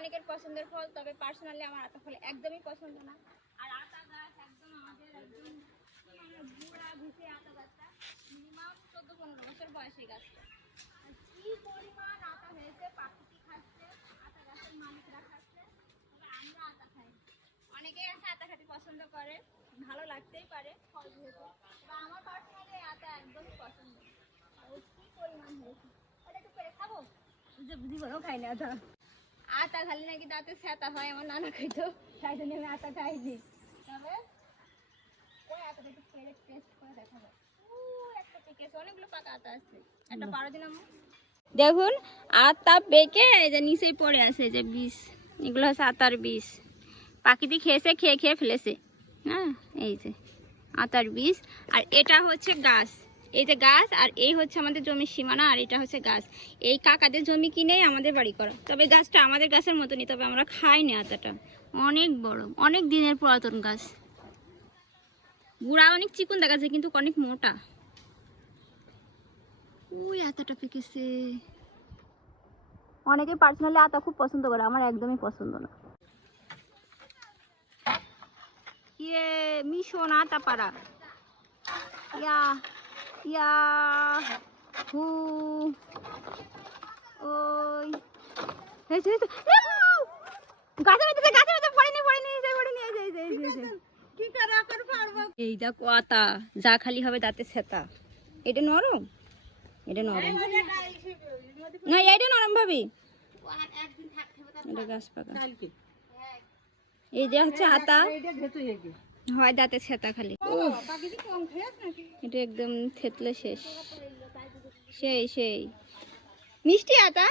অনেকের পছন্দের ফল, তবে পার্সোনালি আমার আতা ফল একদমই পছন্দ না। আর আতা গাছ একদম আমাদের একদম বুড়া ঘুষে আতা গাছটা মিনিমাম 14-15 বছর বয়স এই গাছটা। আর কি পরিমাণ আতা হয়েছে, পাখিটি খাচ্ছে, আতা গাছের মালিকরা খাচ্ছে, তবে আমরা আতা খাই। অনেকেই আছে আতা খেতে পছন্দ করে, ভালো লাগতেই পারে ফল যেহেতু, বা আমার পার্সোনালি আতা একদমই পছন্দ। কি পরিমাণ হয়েছে, ওটা একটু করে খাবো, জীবনেও খাই না আতা। আতা খালি নাকি দাঁতে ছ্যাঁতা হয়, আমার নানা খাইতো, তাই জন্য আমি আতা খাইনি। তবে ওই আতাটা একটু পেরে টেস্ট করে দেখাবো। একটা পেকে আছে, অনেকগুলো পাকা আতা আছে, একটা পারো দিন আমি। দেখুন আতা পেকে এই যে নিচেই পড়ে আছে, যে বীজ, এগুলো হচ্ছে আতার বীজ। পাখিতে খেয়েছে, খেয়ে খেয়ে ফেলেছে। হ্যাঁ, এই যে আতার বীজ। আর এটা হচ্ছে গাছ, এই যে গাছ, আর এই হচ্ছে আমাদের জমির সীমানা, আর এটা হচ্ছে গাছ। এই কাকাদের জমি কিনেই আমাদের বাড়ি করা। তবে গাছটা আমাদের গাছের মতনই, তবে আমরা খাই না। আতাটা অনেক বড়, অনেক দিনের পুরাতন গাছ। গুড়া অনেক চিকুন দেখা যায়, কিন্তু অনেক মোটা। ওই আতাটা পেকেছে। অনেকে পার্সোনালি আতা খুব পছন্দ করে, আমার একদমই পছন্দ না। ইয়ে মিশন আতা পাড়া, ইয়া ইয়া হু ওই এই দেখো আতা, যা খালি হবে দাঁতে ছ্যাঁতা। এটা নরম, এটা নরম না, এটা নরম ভাবি, এটা গাছ পাকা। এই যে হচ্ছে আতা, হয় দাঁতে ছ্যাঁতা খালি। এটা একদম থেতলে শেষ। সেই সেই মিষ্টি আতা।